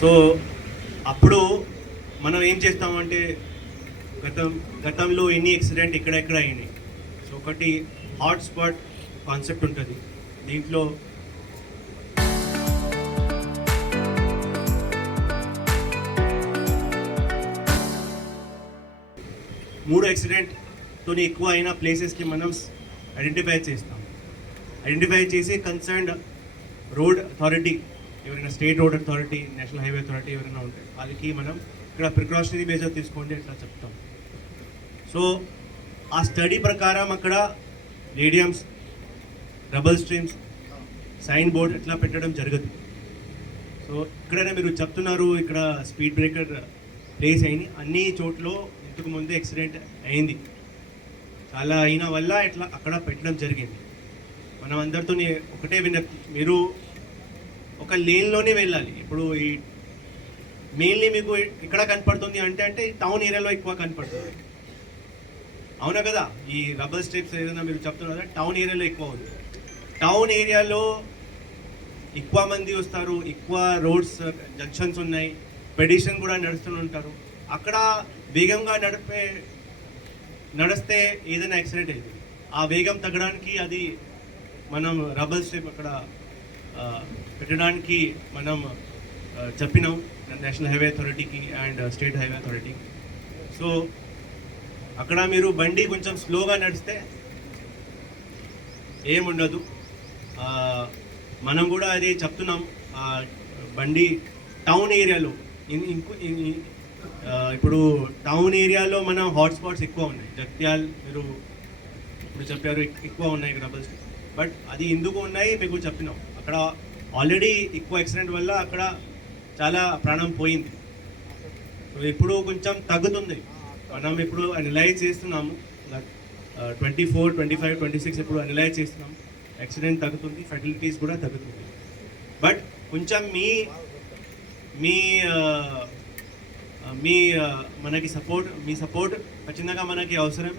So అప్పుడు మనం ఏం చేస్తామంటే గతంలో ఎన్ని యాక్సిడెంట్ ఎక్కడెక్కడ అయినాయి. సో ఒకటి హాట్ స్పాట్ కాన్సెప్ట్ ఉంటుంది. దీంట్లో మూడు యాక్సిడెంట్తో ఎక్కువ అయిన ప్లేసెస్కి మనం ఐడెంటిఫై చేస్తాం. ఐడెంటిఫై చేసి కన్సర్న్డ్ రోడ్ అథారిటీ, ఎవరైనా state road authority, national highway authority ఎవరైనా ఉంటాయి, వాళ్ళకి మనం ఇక్కడ ప్రికాషనరీ మెజర్ తీసుకోండి అట్లా చెప్తాం. సో ఆ స్టడీ ప్రకారం అక్కడ రేడియమ్స్, డబుల్ స్ట్రీమ్స్, సైన్ బోర్డ్ ఇట్లా పెట్టడం జరగదు. సో ఇక్కడైనా మీరు చెప్తున్నారు ఇక్కడ స్పీడ్ బ్రేకర్ ప్లేస్ అయింది, అన్ని చోట్ల ఇంతకు ముందే యాక్సిడెంట్ అయింది, చాలా అయిన వల్ల ఇట్లా అక్కడ పెట్టడం జరిగింది. మనం అందరితో ఒకటే విన్నప్తి, మీరు ఒక లేన్లోనే వెళ్ళాలి. ఇప్పుడు ఈ మెయిన్లీ మీకు ఇక్కడ కనపడుతుంది అంటే ఈ టౌన్ ఏరియాలో ఎక్కువ కనపడుతుంది, అవునా కదా? ఈ రబ్బర్ స్ట్రిప్స్ ఏదైనా మీరు చెప్తున్నారు కదా, టౌన్ ఏరియాలో ఎక్కువ ఉంది. టౌన్ ఏరియాలో ఎక్కువ మంది వస్తారు, ఎక్కువ రోడ్స్ జంక్షన్స్ ఉన్నాయి, పెడిషన్ కూడా నడుస్తూ ఉంటారు. అక్కడ వేగంగా నడిస్తే ఏదైనా యాక్సిడెంట్ అయింది. ఆ వేగం తగ్గడానికి అది మనం రబ్బర్ స్ట్రిప్ అక్కడ పెట్టడానికి మనం చెప్పినాం నేషనల్ హైవే అథారిటీకి అండ్ స్టేట్ హైవే అథారిటీకి. సో అక్కడ మీరు బండి కొంచెం స్లోగా నడిస్తే ఏముండదు. మనం కూడా అది చెప్తున్నాం. బండి టౌన్ ఏరియాలో ఇప్పుడు టౌన్ ఏరియాలో మనం హాట్స్పాట్స్ ఎక్కువ ఉన్నాయి. జగిత్యాల మీరు ఇప్పుడు చెప్పారు ఎక్కువ ఉన్నాయి రబ్బర్, బట్ అది ఎందుకు ఉన్నాయి మీకు చెప్పినాం. అక్కడ ఆల్రెడీ ఎక్కువ యాక్సిడెంట్ వల్ల అక్కడ చాలా ప్రాణం పోయింది. సో ఇప్పుడు కొంచెం తగ్గుతుంది. మనం ఇప్పుడు అనలైజ్ చేస్తున్నాము, 24, 25, 26 ఇప్పుడు అనలైజ్ చేస్తున్నాం. యాక్సిడెంట్ తగ్గుతుంది, ఫెర్టిలిటీస్ కూడా తగ్గుతుంది. బట్ కొంచెం మీ మనకి సపోర్ట్, మీ సపోర్ట్ ఖచ్చితంగా మనకి అవసరం.